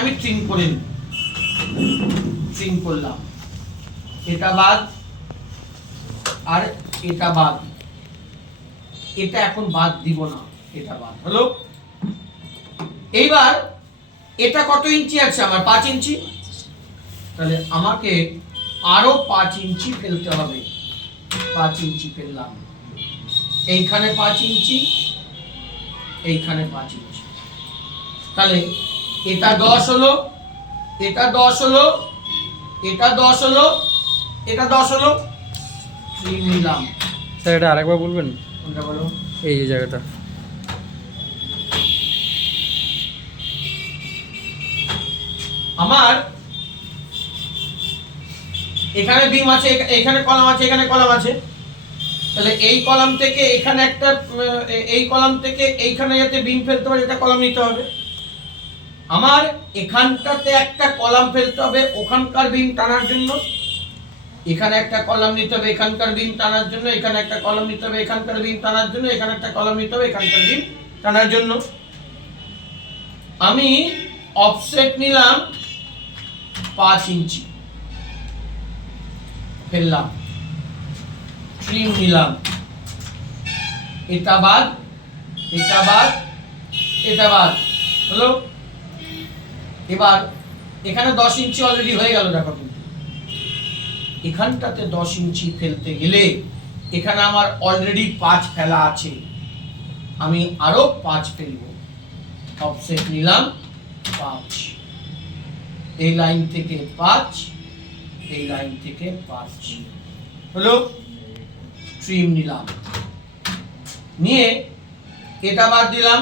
আমি ট্রিম করে নিই, ট্রিম করলাম, এটা বাদ আর এটা বাদ, এটা এখন বাদ দিব না, এটা বাদ হলো। এইবার এটা কত ইঞ্চি আছে আমার? 5 ইঞ্চি। তাহলে আমাকে আরো 5 ইঞ্চি ফেলতে হবে। 5 ইঞ্চি ফেললাম, এইখানে 5 ইঞ্চি, এইখানে 5 ইঞ্চি। তাহলে এটা 10 হলো, এটা 10 হলো, এটা 10 হলো, এটা 10 হলো, ট্রিম নিলাম। স্যার এটা আরেকবার বলবেন? কোনটা বলো? এই যে জায়গাটা। আমার এখানে বিম আছে, এখানে কলাম আছে, এখানে কলাম আছে। তাহলে এই কলাম থেকে এখানে একটা, এই কলাম থেকে এইখানে যাতে বিম ফেলতে পারে এটা কলাম নিতে হবে। আমার এখানটাতে একটা কলাম ফেলতে হবে ওখানকার বিম টানার জন্য, এখানে একটা কলাম নিতে হবে এখানকার বিম টানার জন্য, এখানে একটা কলাম নিতে হবে এখানকার বিম টানার জন্য, এখানে একটা কলাম নিতে হবে এখানকার বিম টানার জন্য। আমি অফসেট নিলাম 5 ইঞ্চি, ফেললাম, ট্রিম নিলাম, এটা বাদ, এটা বাদ, এটা বাদ হলো। এবার এখানে 10 ইঞ্চি অলরেডি হয়ে গেল, দেখো কিন্তু এখানটাতে 10 ইঞ্চি ফেলতে গেলে এখানে আমার অলরেডি 5 ফেলা আছে, আমি আরো 5 ফেলবো। অফসেট নিলাম 5, এই লাইন থেকে 5, এই লাইন থেকে 5 হলো। ট্রিম নিলাম, নিয়ে এটা বাদ দিলাম,